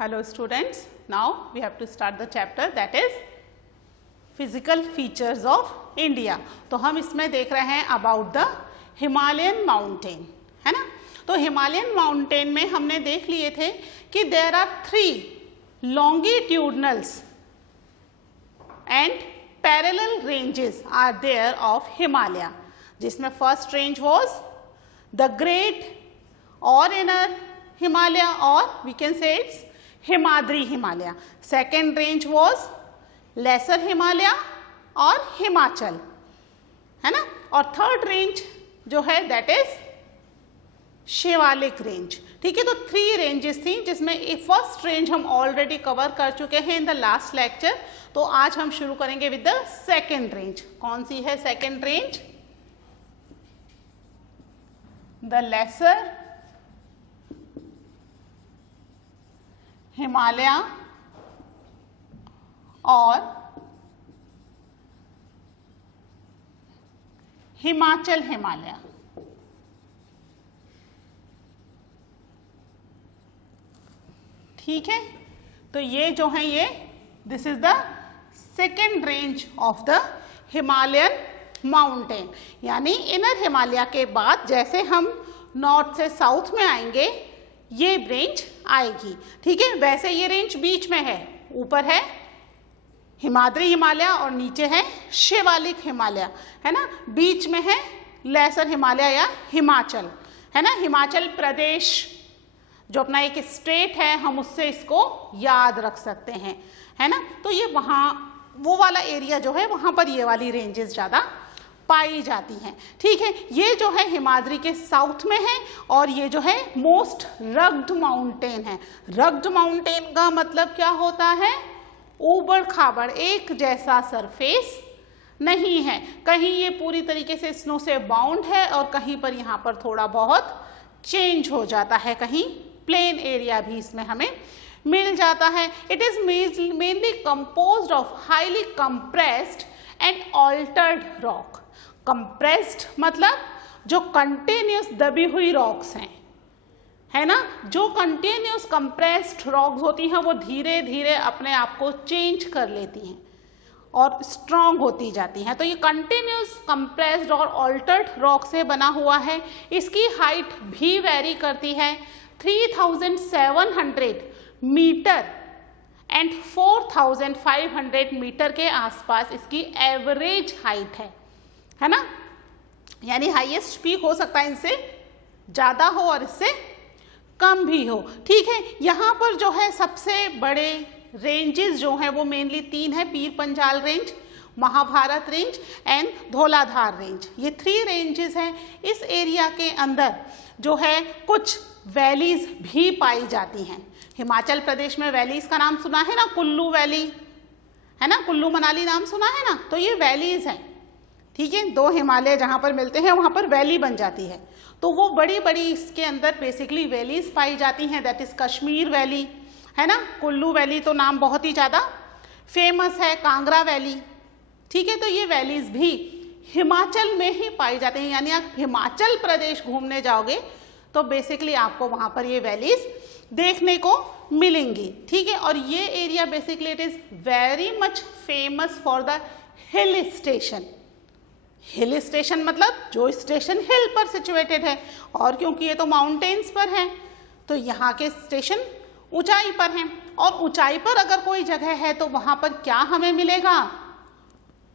Hello students, now we have to start the chapter that is physical features of India. तो हम इसमें देख रहे हैं about the Himalayan mountain, है ना. तो Himalayan mountain में हमने देख लिए थे कि there are 3 longitudinals and parallel ranges are there of Himalaya, जिसमें first range was the Great or Inner Himalaya, or we can say it's Himadri Himalaya. Second range was Lesser Himalaya और हिमाचल, है ना. और थर्ड रेंज जो है that is Shivalik range. ठीक है, तो 3 रेंजेस थी जिसमें फर्स्ट रेंज हम ऑलरेडी कवर कर चुके हैं इन द लास्ट लेक्चर. तो आज हम शुरू करेंगे विद द सेकेंड रेंज. कौन सी है second range? The lesser Himalaya और हिमाचल हिमालय. ठीक है, तो ये जो है ये this is the second range of the Himalayan mountain. यानी इनर हिमालय के बाद जैसे हम नॉर्थ से साउथ में आएंगे ये रेंज आएगी. ठीक है, वैसे ये रेंज बीच में है, ऊपर है हिमाद्री हिमालय और नीचे है शिवालिक हिमालय, है ना. बीच में है लेसर हिमालय या हिमाचल, है ना. हिमाचल प्रदेश जो अपना एक स्टेट है, हम उससे इसको याद रख सकते हैं, है ना. तो ये वहाँ वो वाला एरिया जो है वहाँ पर ये वाली रेंजेस ज़्यादा पाई जाती हैं. ठीक है, ये जो है हिमाद्री के साउथ में है और ये जो है मोस्ट रग्ड माउंटेन है. रग्ड माउंटेन का मतलब क्या होता है? ऊबड़ खाबड़, एक जैसा सरफेस नहीं है. कहीं ये पूरी तरीके से स्नो से बाउंड है और कहीं पर यहाँ पर थोड़ा बहुत चेंज हो जाता है, कहीं प्लेन एरिया भी इसमें हमें मिल जाता है. It is mainly composed of highly compressed and altered rock. Compressed मतलब जो कंटिन्यूस दबी हुई रॉक्स हैं, है ना. जो कंटिन्यूस कंप्रेस्ड रॉक्स होती हैं वो धीरे धीरे अपने आप को चेंज कर लेती हैं और स्ट्रॉन्ग होती जाती हैं. तो ये कंटिन्यूस कंप्रेस्ड और ऑल्टर्ड रॉक से बना हुआ है. इसकी हाइट भी वेरी करती है. 3700 मीटर एंड 4500 मीटर के आसपास इसकी एवरेज हाइट है ना. यानी हाईएस्ट पीक हो सकता है इनसे ज़्यादा हो और इससे कम भी हो. ठीक है, यहाँ पर जो है सबसे बड़े रेंजेस जो हैं वो मेनली 3 है. Pir Panjal range, Mahabharat range and Dhauladhar range. ये 3 रेंजेस हैं. इस एरिया के अंदर जो है कुछ वैलीज भी पाई जाती हैं. हिमाचल प्रदेश में वैलीज का नाम सुना है ना, कुल्लू वैली, है ना. कुल्लू मनाली नाम सुना है ना. तो ये वैलीज हैं. ठीक है, 2 हिमालय जहाँ पर मिलते हैं वहाँ पर वैली बन जाती है. तो वो बड़ी बड़ी इसके अंदर बेसिकली वैलीज पाई जाती हैं. दैट इज कश्मीर वैली, है ना. कुल्लू वैली तो नाम बहुत ही ज़्यादा फेमस है, कांगड़ा वैली. ठीक है, तो ये वैलीज भी हिमाचल में ही पाई जाती हैं. यानी आप हिमाचल प्रदेश घूमने जाओगे तो बेसिकली आपको वहाँ पर ये वैलीज देखने को मिलेंगी. ठीक है, और ये area basically it is very much famous for the hill station. Hill station मतलब जो स्टेशन हिल पर सिचुएटेड है, और क्योंकि ये तो माउंटेन्स पर है तो यहाँ के स्टेशन ऊंचाई पर हैं. और ऊंचाई पर अगर कोई जगह है तो वहाँ पर क्या हमें मिलेगा?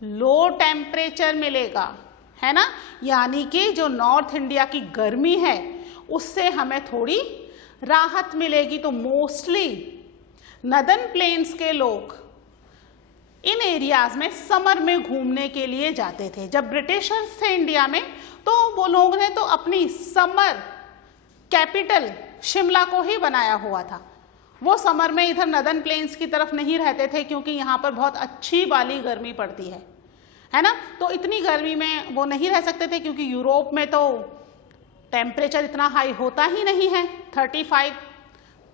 लो टेम्परेचर मिलेगा, है ना. यानी कि जो नॉर्थ इंडिया की गर्मी है उससे हमें थोड़ी राहत मिलेगी. तो मोस्टली नदर्न प्लेन्स के लोग इन एरियाज में समर में घूमने के लिए जाते थे. जब ब्रिटिशर्स थे इंडिया में तो वो लोग ने तो अपनी समर कैपिटल शिमला को ही बनाया हुआ था. वो समर में इधर नदर्न प्लेन्स की तरफ नहीं रहते थे क्योंकि यहाँ पर बहुत अच्छी वाली गर्मी पड़ती है ना. तो इतनी गर्मी में वो नहीं रह सकते थे क्योंकि यूरोप में तो टेम्परेचर इतना हाई होता ही नहीं है. 35,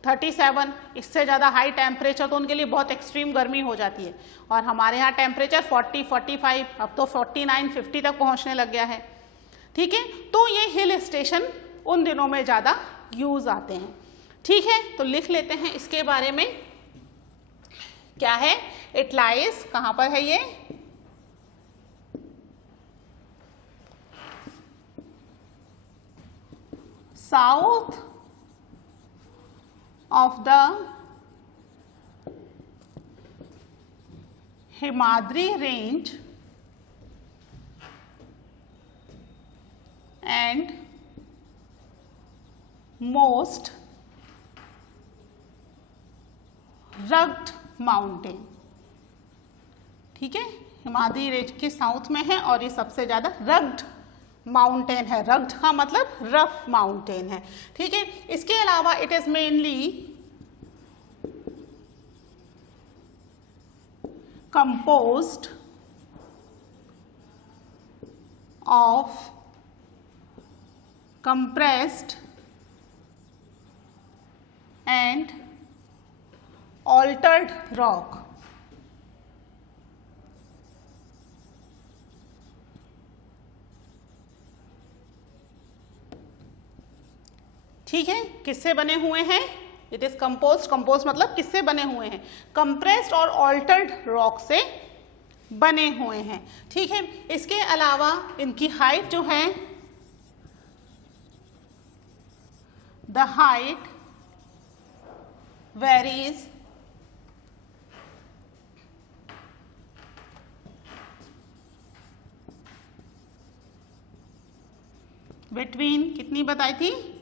37, इससे ज़्यादा हाई टेम्परेचर तो उनके लिए बहुत एक्सट्रीम गर्मी हो जाती है. और हमारे यहाँ टेम्परेचर 40, 45, अब तो 49, 50 तक पहुँचने लग गया है. ठीक है, तो ये हिल स्टेशन उन दिनों में ज़्यादा यूज़ आते हैं. ठीक है, तो लिख लेते हैं इसके बारे में क्या है। इट लाइज, कहां पर है ये, south of the Himadri range and most rugged mountain. ठीक है, हिमाद्री रेंज के साउथ में है और ये सबसे ज्यादा रग्ड माउंटेन है। रग्ड का मतलब रफ माउंटेन है। ठीक है, इसके अलावा it is mainly composed of compressed and altered rock। ठीक है, किससे बने हुए हैं, इट इज कंपोस्ट, कंपोस्ट मतलब किससे बने हुए हैं, कंप्रेस्ड और ऑल्टर्ड रॉक से बने हुए हैं। ठीक है, इसके अलावा इनकी हाइट जो है, द हाइट वेरीज बिटवीन, कितनी बताई थी,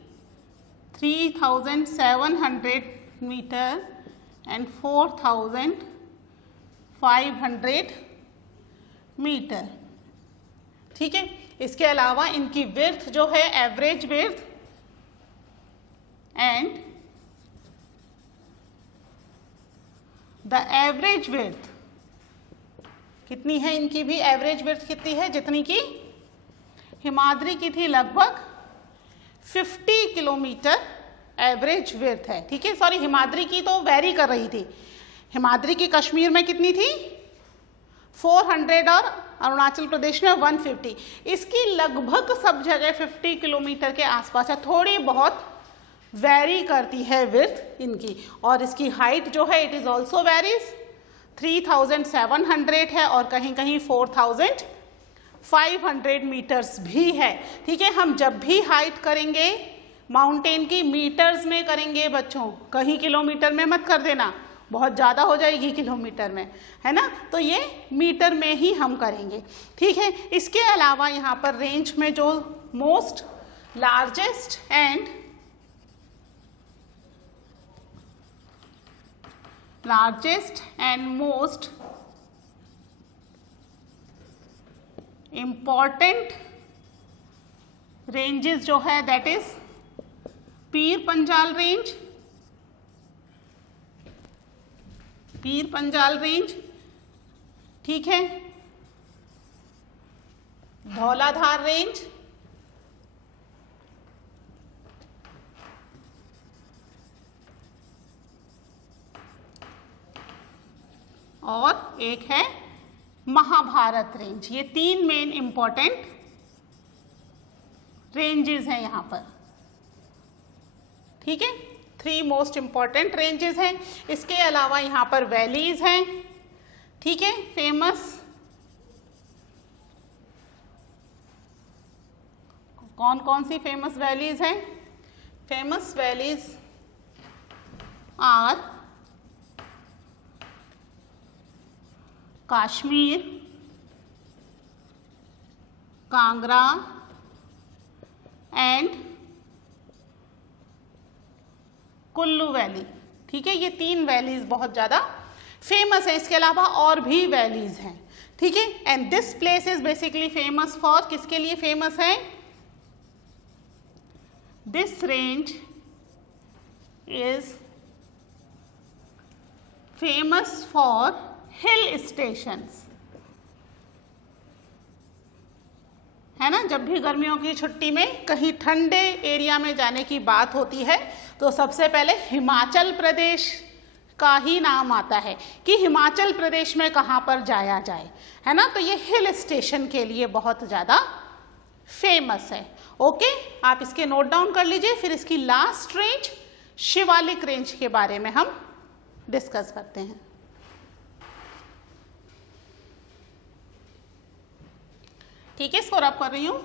3700 मीटर एंड 4500 मीटर। ठीक है, इसके अलावा इनकी विड्थ जो है, average width and the average width कितनी है, इनकी भी एवरेज विड्थ कितनी है, जितनी की हिमाद्री की थी, लगभग 50 किलोमीटर एवरेज विड्थ है। ठीक है, सॉरी, हिमाद्री की तो वेरी कर रही थी, हिमाद्री की कश्मीर में कितनी थी, 400 और अरुणाचल प्रदेश में 150। इसकी लगभग सब जगह 50 किलोमीटर के आसपास है, थोड़ी बहुत वेरी करती है विड्थ इनकी। और इसकी हाइट जो है, इट इज ऑल्सो वेरीज, 3700 है और कहीं कहीं 4500 मीटर्स भी है। ठीक है, हम जब भी हाइट करेंगे माउंटेन की मीटर्स में करेंगे बच्चों, कहीं किलोमीटर में मत कर देना, बहुत ज़्यादा हो जाएगी किलोमीटर में, है ना, तो ये मीटर में ही हम करेंगे। ठीक है, इसके अलावा यहाँ पर रेंज में जो most largest and most important ranges जो है, that is Pir Panjal range, Pir Panjal range, ठीक है, धौलाधार रेंज, और एक है महाभारत रेंज। ये तीन मेन इंपॉर्टेंट रेंजेस हैं यहाँ पर। ठीक है, 3 मोस्ट इंपॉर्टेंट रेंजेस हैं। इसके अलावा यहाँ पर वैलीज हैं। ठीक है, फेमस कौन कौन सी फेमस वैलीज हैं? Famous valleys are Kashmir, Kangra and Kullu valley. ठीक है, ये 3 वैलीज बहुत ज़्यादा फेमस है। इसके अलावा और भी वैलीज हैं। ठीक है, and this place is basically famous for, किसके लिए फेमस है? This range is famous for hill stations, है ना। जब भी गर्मियों की छुट्टी में कहीं ठंडे एरिया में जाने की बात होती है तो सबसे पहले हिमाचल प्रदेश का ही नाम आता है कि हिमाचल प्रदेश में कहाँ पर जाया जाए, है ना। तो ये हिल स्टेशन के लिए बहुत ज़्यादा फेमस है। ओके, आप इसके नोट डाउन कर लीजिए। फिर इसकी लास्ट रेंज शिवालिक रेंज के बारे में हम डिस्कस करते हैं। ठीक है, इसको रब कर रही हूं।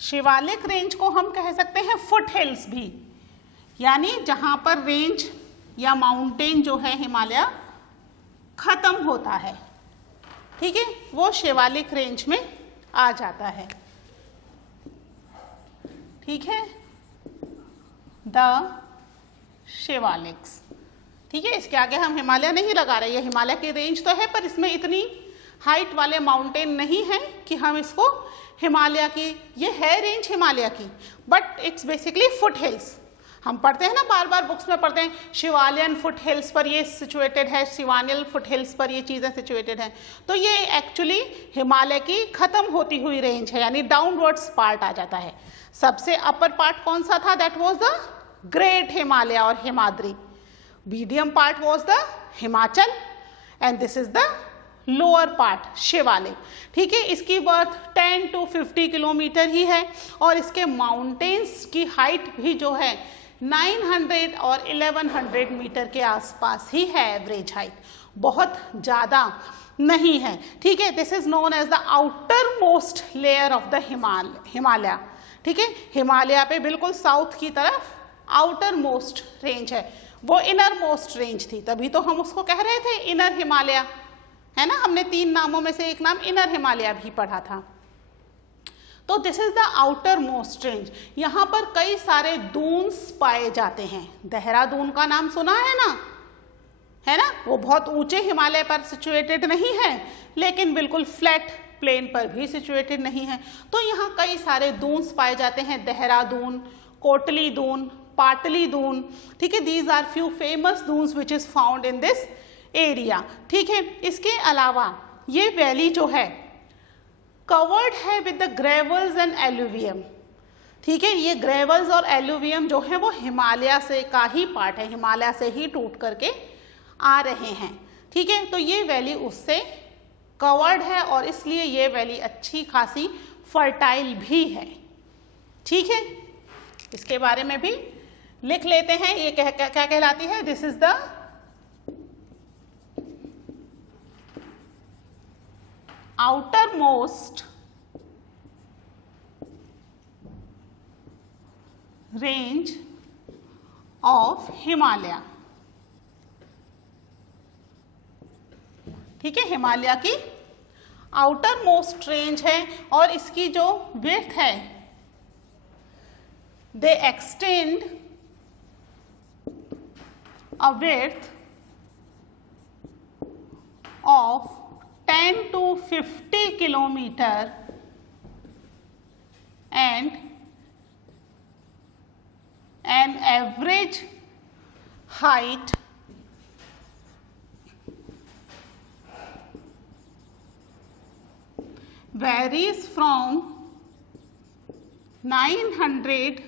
शिवालिक रेंज को हम कह सकते हैं फुट हिल्स भी, यानी जहां पर रेंज या माउंटेन जो है हिमालय खत्म होता है, ठीक है, वो शिवालिक रेंज में आ जाता है। ठीक है, द शिवालिक्स। ठीक है, इसके आगे हम हिमालय नहीं लगा रहे, ये हिमालय की रेंज तो है पर इसमें इतनी हाइट वाले माउंटेन नहीं है कि हम इसको हिमालय की, ये है रेंज हिमालय की, but it's basically foot hills. हम पढ़ते हैं ना, बार बार बुक्स में पढ़ते हैं शिवालियन फुट हिल्स पर ये सिचुएटेड है, शिवानियल फुट हिल्स पर ये चीज़ें सिचुएटेड हैं। तो ये एक्चुअली हिमालय की खत्म होती हुई रेंज है, यानी डाउनवर्ड्स पार्ट आ जाता है। सबसे अपर पार्ट कौन सा था? That was the great Himalaya और Himadri. Medium part was the Himachal and this is the lower part Shivalik. ठीक है, इसकी बर्थ 10 to 50 किलोमीटर ही है और इसके माउंटेन्स की हाइट भी जो है 900 और 1100 मीटर के आसपास ही है एवरेज हाइट, बहुत ज़्यादा नहीं है। ठीक है, this is known as the outer most layer of the Himalaya. ठीक है, हिमालय पे बिल्कुल साउथ की तरफ आउटर मोस्ट रेंज है, वो इनर मोस्ट रेंज थी, तभी तो हम उसको कह रहे थे इनर हिमालय, है ना। हमने 3 नामों में से एक नाम इनर हिमालय भी पढ़ा था। तो this is the outer most range. यहाँ पर कई सारे दून्स पाए जाते हैं। देहरादून का नाम सुना है ना, वो बहुत ऊंचे हिमालय पर सिचुएटेड नहीं है, लेकिन बिल्कुल फ्लैट प्लेन पर भी सिचुएटेड नहीं है। तो यहाँ कई सारे दून्स पाए जाते हैं, देहरादून, कोटली दून, पाटली दून। ठीक है, these are few famous duns which is found in this area. ठीक है, इसके अलावा ये वैली जो है कवर्ड है with the gravels and alluvium. ठीक है, ये ग्रेवल्स और एलुवियम जो है वो हिमालय से का ही पार्ट है, हिमालय से ही टूट करके आ रहे हैं। ठीक है, तो ये वैली उससे कवर्ड है और इसलिए ये वैली अच्छी खासी फर्टाइल भी है। ठीक है, इसके बारे में भी लिख लेते हैं। ये क्या कहलाती है? This is the outermost range of Himalaya। ठीक है, हिमालय की आउटर मोस्ट रेंज है और इसकी जो विड्थ है, दे extend a width of 10 to 50 kilometer and an average height varies from 900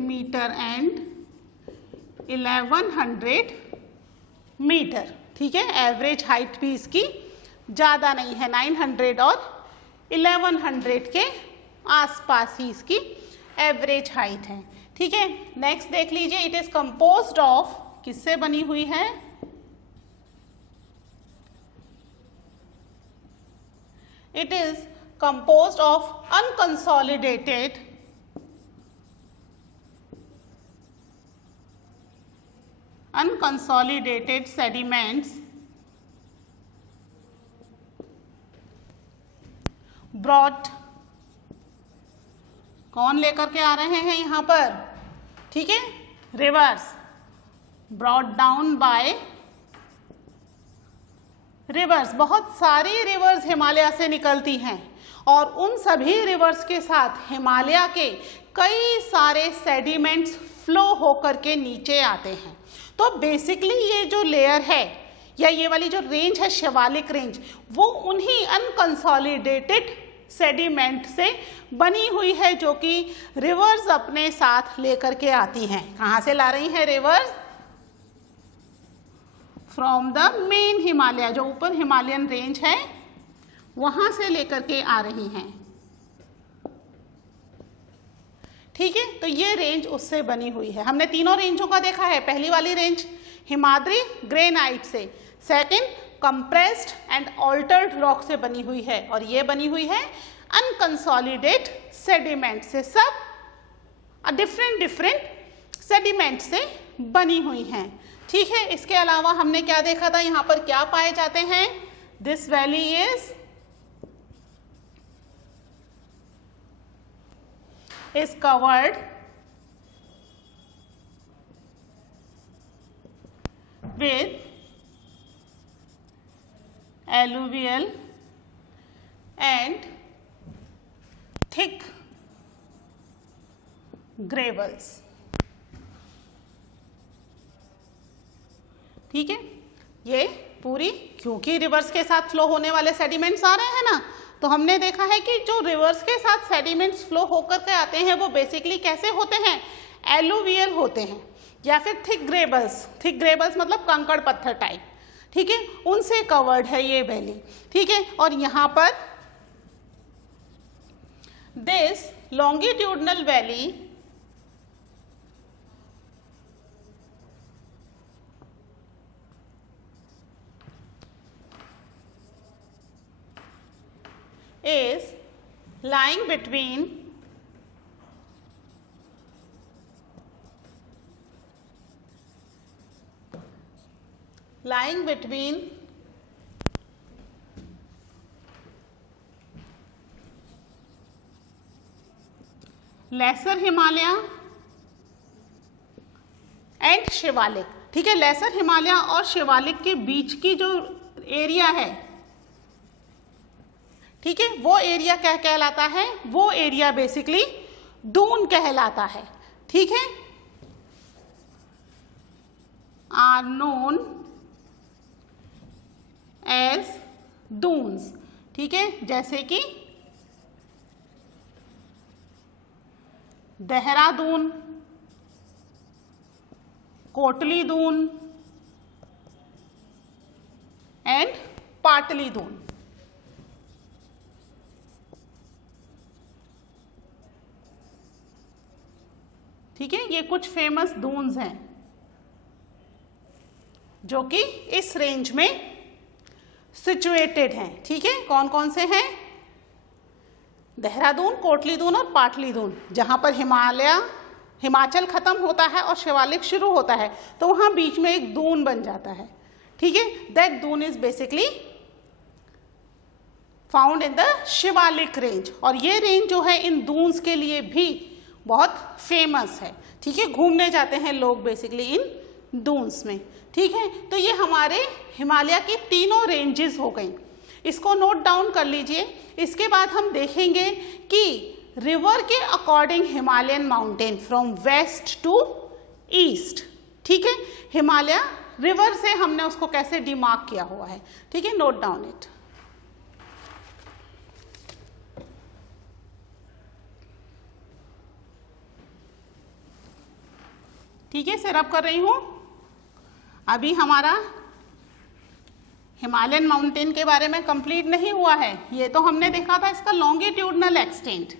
meter and 1100 metre. ठीक है, एवरेज हाइट भी इसकी ज़्यादा नहीं है, 900 और 1100 के आसपास ही इसकी एवरेज हाइट है। ठीक है, नेक्स्ट देख लीजिए, इट इज कंपोज्ड ऑफ, किससे बनी हुई है? It is composed of unconsolidated sediments brought, कौन लेकर के आ रहे हैं यहाँ पर? ठीक है, reverse, brought down by reverse. बहुत सारी रिवर्स हिमालय से निकलती हैं और उन सभी रिवर्स के साथ हिमालय के कई सारे सेडिमेंट्स फ्लो होकर के नीचे आते हैं। तो बेसिकली ये जो लेयर है या ये वाली जो रेंज है शिवालिक रेंज, वो उन्हीं अनकंसोलिडेटेड सेडिमेंट से बनी हुई है जो कि रिवर्स अपने साथ लेकर के आती हैं। कहाँ से ला रही हैं reverse? From the main Himalaya, जो ऊपर हिमालयन रेंज है वहां से लेकर के आ रही हैं। ठीक है, तो ये रेंज उससे बनी हुई है। हमने तीनों रेंजों का देखा है। पहली वाली रेंज हिमाद्री ग्रेनाइट से, second compressed and altered rock से बनी हुई है, और ये बनी हुई है अनकंसोलिडेट सेडिमेंट से। सब डिफरेंट सेडिमेंट से बनी हुई हैं। ठीक है, इसके अलावा हमने क्या देखा था, यहाँ पर क्या पाए जाते हैं? This valley is covered with alluvial and thick gravels। ठीक है, ये पूरी, क्योंकि रिवर्स के साथ फ्लो होने वाले सेडिमेंट्स आ रहे हैं ना, तो हमने देखा है कि जो रिवर्स के साथ सेडिमेंट्स फ्लो होकर के आते हैं वो बेसिकली कैसे होते हैं? एलुवियल होते हैं, या फिर थिक ग्रेबल्स मतलब कंकड़ पत्थर टाइप। ठीक है, उनसे कवर्ड है ये वैली। ठीक है, और यहाँ पर this longitudinal valley is lying between lesser Himalaya and Shivalik. ठीक है, लेसर हिमालय और शिवालिक के बीच की जो एरिया है, ठीक है, वो एरिया क्या कहलाता है? वो एरिया बेसिकली दून कहलाता है। ठीक है, आर नोन एज दून्स। ठीक है, जैसे कि देहरादून, कोटली दून एंड पाटली दून। ठीक है, ये कुछ फेमस दून्स हैं जो कि इस रेंज में सिचुएटेड हैं। ठीक है, कौन कौन से हैं? देहरादून, कोटली दून और पाटली दून। जहां पर हिमाचल खत्म होता है और शिवालिक शुरू होता है, तो वहां बीच में एक दून बन जाता है। ठीक है, that Doon is basically found in the Shivalik range, और ये रेंज जो है इन दून्स के लिए भी बहुत फेमस है। ठीक है, घूमने जाते हैं लोग बेसिकली इन दून्स में। ठीक है, तो ये हमारे हिमालय की तीनों रेंजेस हो गई, इसको नोट डाउन कर लीजिए। इसके बाद हम देखेंगे कि रिवर के according Himalayan mountain from west to east. ठीक है, हिमालय रिवर से हमने उसको कैसे डिमार्क किया हुआ है। ठीक है, नोट डाउन इट। ठीक है, सिर अप कर रही हूं। अभी हमारा हिमालयन माउंटेन के बारे में कंप्लीट नहीं हुआ है। ये तो हमने देखा था इसका लॉन्गिट्यूडनल एक्सटेंट,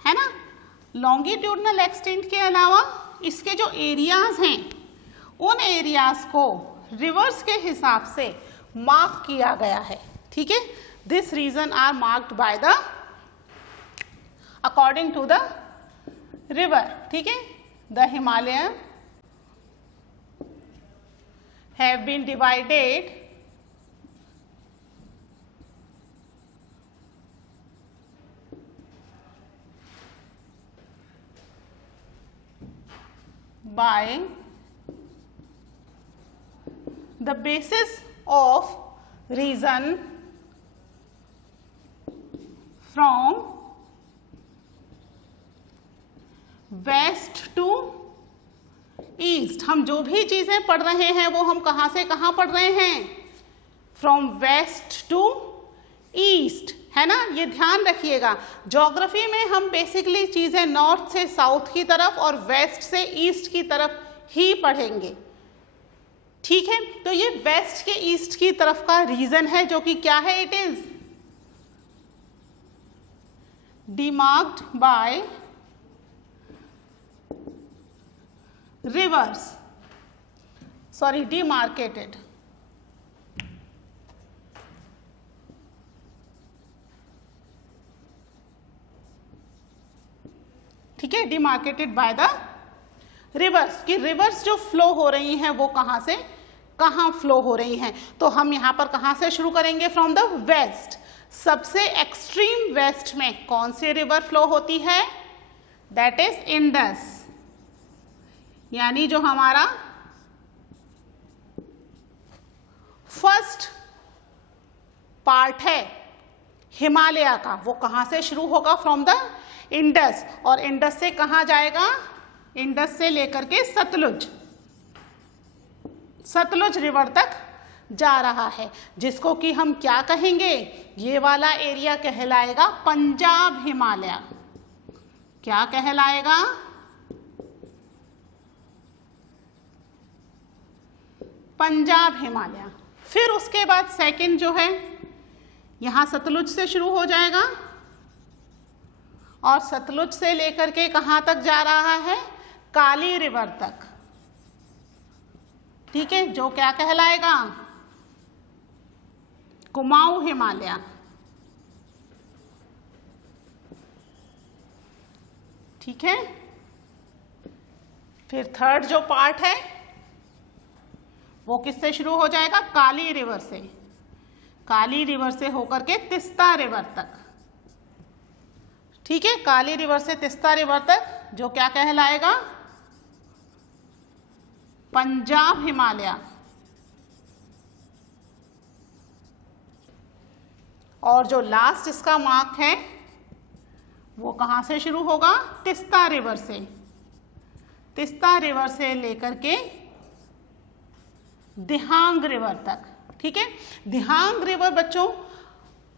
है ना। लॉन्गिट्यूडनल एक्सटेंट के अलावा इसके जो एरियाज हैं, उन एरियाज को रिवर्स के हिसाब से मार्क किया गया है। ठीक है, this region are marked by the according to the river. ठीक है, the Himalaya have been divided by the basis of region from west to east. हम जो भी चीजें पढ़ रहे हैं वो हम कहां से कहां पढ़ रहे हैं? फ्रॉम वेस्ट टू ईस्ट, है ना। ये ध्यान रखिएगा, ज्योग्राफी में हम बेसिकली चीजें नॉर्थ से साउथ की तरफ और वेस्ट से ईस्ट की तरफ ही पढ़ेंगे। ठीक है, तो ये वेस्ट के ईस्ट की तरफ का रीजन है जो कि क्या है, it is demarked by rivers, sorry demarcated, ठीक है, डिमार्केटेड बाय द रिवर्स, कि रिवर्स जो फ्लो हो रही हैं वो कहां से कहां फ्लो हो रही हैं। तो हम यहां पर कहां से शुरू करेंगे, फ्रॉम द वेस्ट। सबसे एक्सट्रीम वेस्ट में कौन सी रिवर फ्लो होती है, दैट इज इंडस, यानी जो हमारा फर्स्ट पार्ट है हिमालय का वो कहां से शुरू होगा, फ्रॉम द इंडस, और इंडस से कहां जाएगा, इंडस से लेकर के सतलुज रिवर तक जा रहा है, जिसको कि हम क्या कहेंगे, ये वाला एरिया कहलाएगा पंजाब हिमालय। क्या कहलाएगा, पंजाब हिमालय। फिर उसके बाद सेकंड जो है यहां सतलुज से शुरू हो जाएगा और सतलुज से लेकर के कहां तक जा रहा है, काली रिवर तक, ठीक है, जो क्या कहलाएगा, कुमाऊं हिमालय। ठीक है, फिर थर्ड जो पार्ट है वो किससे शुरू हो जाएगा, काली रिवर से, काली रिवर से होकर के तीस्ता रिवर तक, ठीक है, काली रिवर से तीस्ता रिवर तक, जो क्या कहलाएगा, पंजाब हिमालय। और जो लास्ट इसका मार्क है वो कहां से शुरू होगा, तीस्ता रिवर से, तीस्ता रिवर से लेकर के दिहांग रिवर तक, ठीक है। दिहांग रिवर बच्चों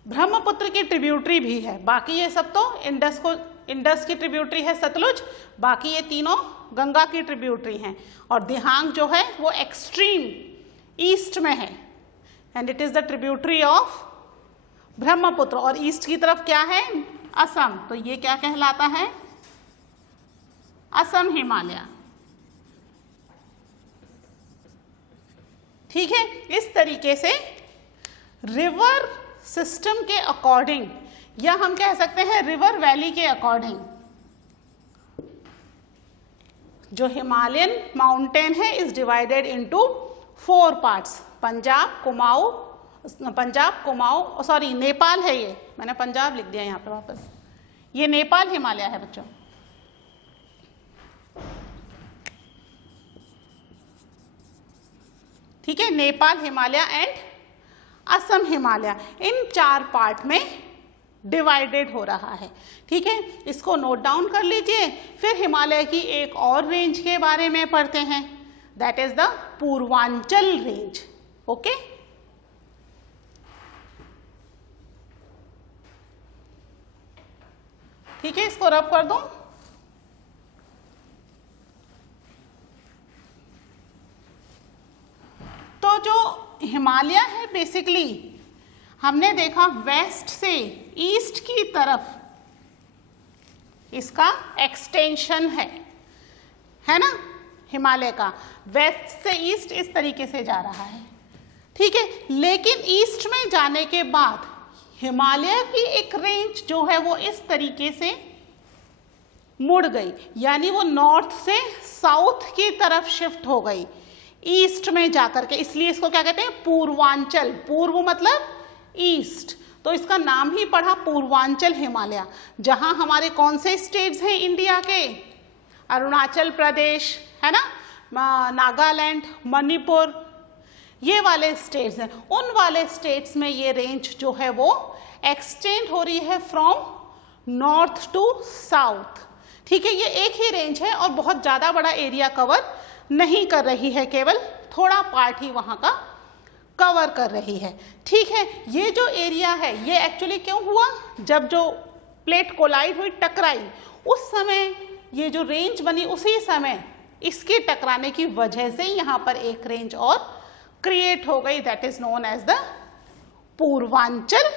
ब्रह्मपुत्र की ट्रिब्यूटरी भी है, बाकी ये सब तो इंडस की ट्रिब्यूटरी है सतलुज, बाकी ये तीनों गंगा की ट्रिब्यूटरी हैं, और दिहांग जो है वो एक्सट्रीम ईस्ट में है and it is the tributary of Brahmaputra, और ईस्ट की तरफ क्या है, असम, तो ये क्या कहलाता है, असम हिमालय। ठीक है, इस तरीके से रिवर सिस्टम के अकॉर्डिंग, या हम कह सकते हैं रिवर वैली के अकॉर्डिंग, जो हिमालयन माउंटेन है is divided into 4 parts, Punjab, Kumaon, sorry Nepal है, ये मैंने पंजाब लिख दिया यहाँ पे वापस, ये नेपाल हिमालय है बच्चों। ठीक है, Nepal Himalaya and Assam Himalaya, in 4 part में डिवाइडेड हो रहा है। ठीक है, इसको नोट डाउन कर लीजिए। फिर हिमालय की एक और रेंज के बारे में पढ़ते हैं, that is the Purvanchal range. Okay, ठीक है, इसको रब कर दूं। तो जो हिमालय है बेसिकली हमने देखा वेस्ट से ईस्ट की तरफ इसका एक्सटेंशन है ना, हिमालय का वेस्ट से ईस्ट इस तरीके से जा रहा है। ठीक है, लेकिन ईस्ट में जाने के बाद हिमालय की एक रेंज जो है वो इस तरीके से मुड़ गई, यानी वो नॉर्थ से साउथ की तरफ शिफ्ट हो गई ईस्ट में जाकर के, इसलिए इसको क्या कहते हैं, पूर्वांचल। पूर्व मतलब ईस्ट, तो इसका नाम ही पड़ा पूर्वांचल हिमालय। जहां हमारे कौन से स्टेट्स हैं इंडिया के, अरुणाचल प्रदेश है ना, नागालैंड, मणिपुर, ये वाले स्टेट्स हैं, उन वाले स्टेट्स में ये रेंज जो है वो एक्सटेंड हो रही है फ्रॉम नॉर्थ टू साउथ। ठीक है, ये एक ही रेंज है और बहुत ज्यादा बड़ा एरिया कवर नहीं कर रही है, केवल थोड़ा पार्ट ही वहां का कवर कर रही है। ठीक है, ये जो एरिया है ये एक्चुअली क्यों हुआ, जब जो प्लेट कोलाइड हुई, टकराई, उस समय ये जो रेंज बनी, उसी समय इसके टकराने की वजह से यहाँ पर एक रेंज और क्रिएट हो गई, that is known as the Purvanchal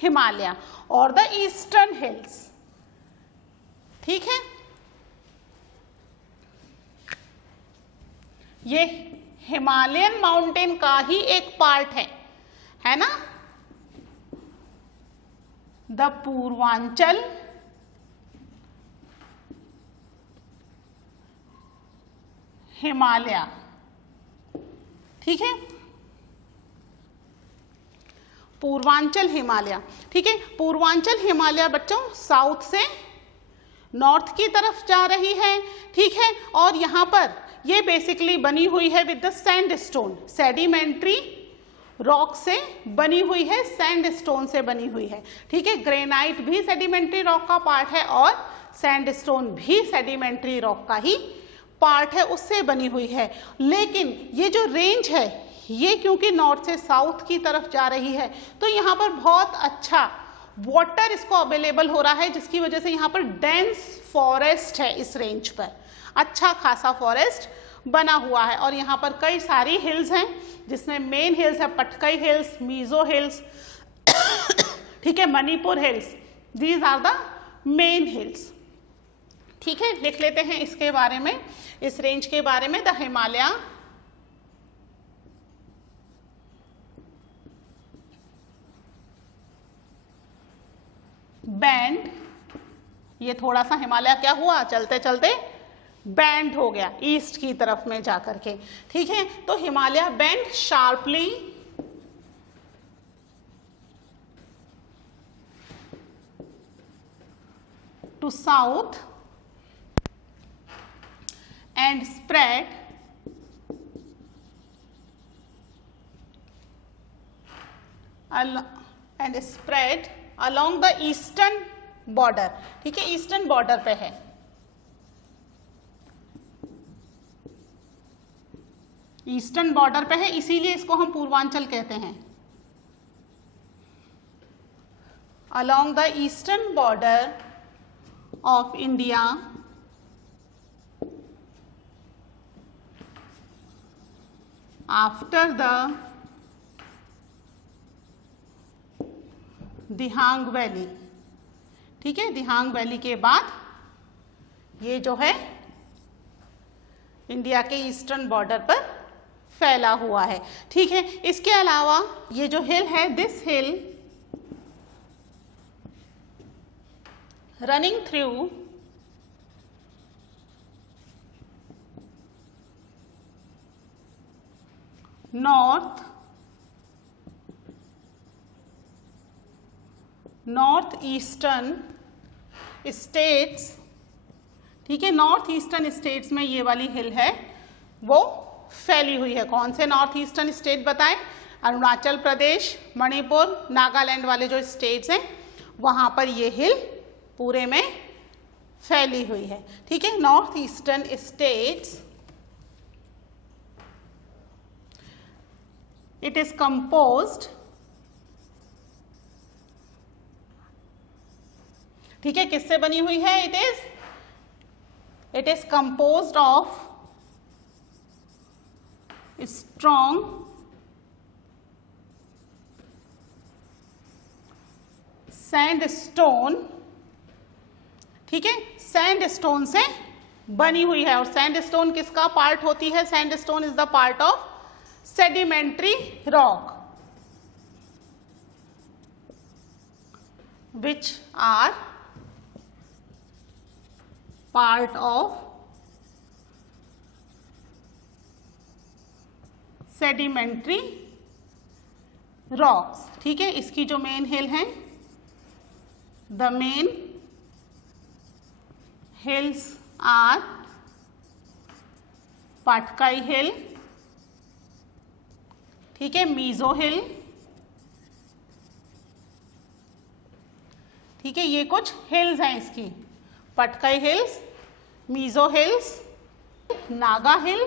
Himalaya और द ईस्टर्न हिल्स। ठीक है, ये हिमालयन माउंटेन का ही एक पार्ट है ना, द पूर्वांचल हिमालय। ठीक है, पूर्वांचल हिमालय। ठीक है, पूर्वांचल हिमालय बच्चों साउथ से नॉर्थ की तरफ जा रही है। ठीक है, और यहां पर ये बेसिकली बनी हुई है with the sandstone, sedimentary rock से बनी हुई है, सैंडस्टोन से बनी हुई है। ठीक है, ग्रेनाइट भी सेडिमेंट्री रॉक का पार्ट है और सैंडस्टोन भी सेडिमेंट्री रॉक का ही पार्ट है, उससे बनी हुई है। लेकिन ये जो रेंज है ये क्योंकि नॉर्थ से साउथ की तरफ जा रही है तो यहाँ पर बहुत अच्छा वाटर इसको अवेलेबल हो रहा है, जिसकी वजह से यहाँ पर डेंस फॉरेस्ट है, इस रेंज पर अच्छा खासा फॉरेस्ट बना हुआ है। और यहाँ पर कई सारी हिल्स हैं, जिसमें मेन हिल्स है पटकाई हिल्स, मीजो हिल्स, ठीक है, Manipur hills, these are the main hills. ठीक है, लिख लेते हैं इसके बारे में, इस रेंज के बारे में, द हिमालय बैंड। ये थोड़ा सा हिमालय क्या हुआ, चलते चलते बैंड हो गया ईस्ट की तरफ में जाकर के। ठीक है, तो Himalaya bend sharply to south and spread along the eastern border। ठीक है, ईस्टर्न बॉर्डर पे है। ईस्टर्न बॉर्डर पे है, इसीलिए इसको हम पूर्वांचल कहते हैं। along the eastern border of India after the Dihang valley. ठीक है, दिहांग वैली के बाद ये जो है इंडिया के ईस्टर्न बॉर्डर पर फैला हुआ है। ठीक है, इसके अलावा ये जो हिल है, this hill running through north eastern states. ठीक है, नॉर्थ ईस्टर्न स्टेट्स में ये वाली हिल है वो फैली हुई है। कौन से नॉर्थ ईस्टर्न स्टेट बताएं? अरुणाचल प्रदेश, मणिपुर, नागालैंड वाले जो स्टेट्स हैं वहां पर ये हिल पूरे में फैली हुई है। ठीक है, north eastern states, it is composed, ठीक है, किससे बनी हुई है? it is composed of strong sandstone। ठीक है, सैंडस्टोन से बनी हुई है। और सैंडस्टोन किसका पार्ट होती है? Sandstone is the part of sedimentary rock which are part of sedimentary rocks। ठीक है, इसकी जो मेन हिल है, the main hills are Patkai हिल, ठीक है, मीजो हिल। ठीक है, ये कुछ हिल्स हैं इसकी, Patkai hills, Mizo hills, Naga hill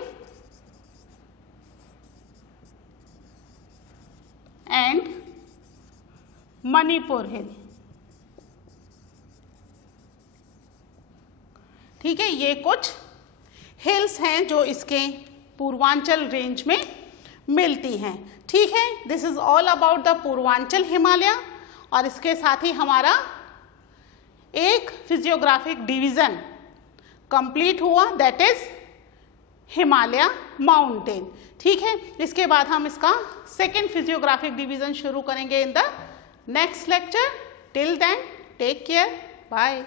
and Manipur hill. ठीक है, ये कुछ हिल्स हैं जो इसके पूर्वांचल रेंज में मिलती हैं। ठीक है, this is all about the Purvanchal Himalaya. और इसके साथ ही हमारा एक फिजियोग्राफिक डिवीजन कंप्लीट हुआ, दैट इज हिमालय माउंटेन। ठीक है, इसके बाद हम इसका सेकेंड फिजियोग्राफिक डिवीजन शुरू करेंगे in the next lecture. Till then take care, bye.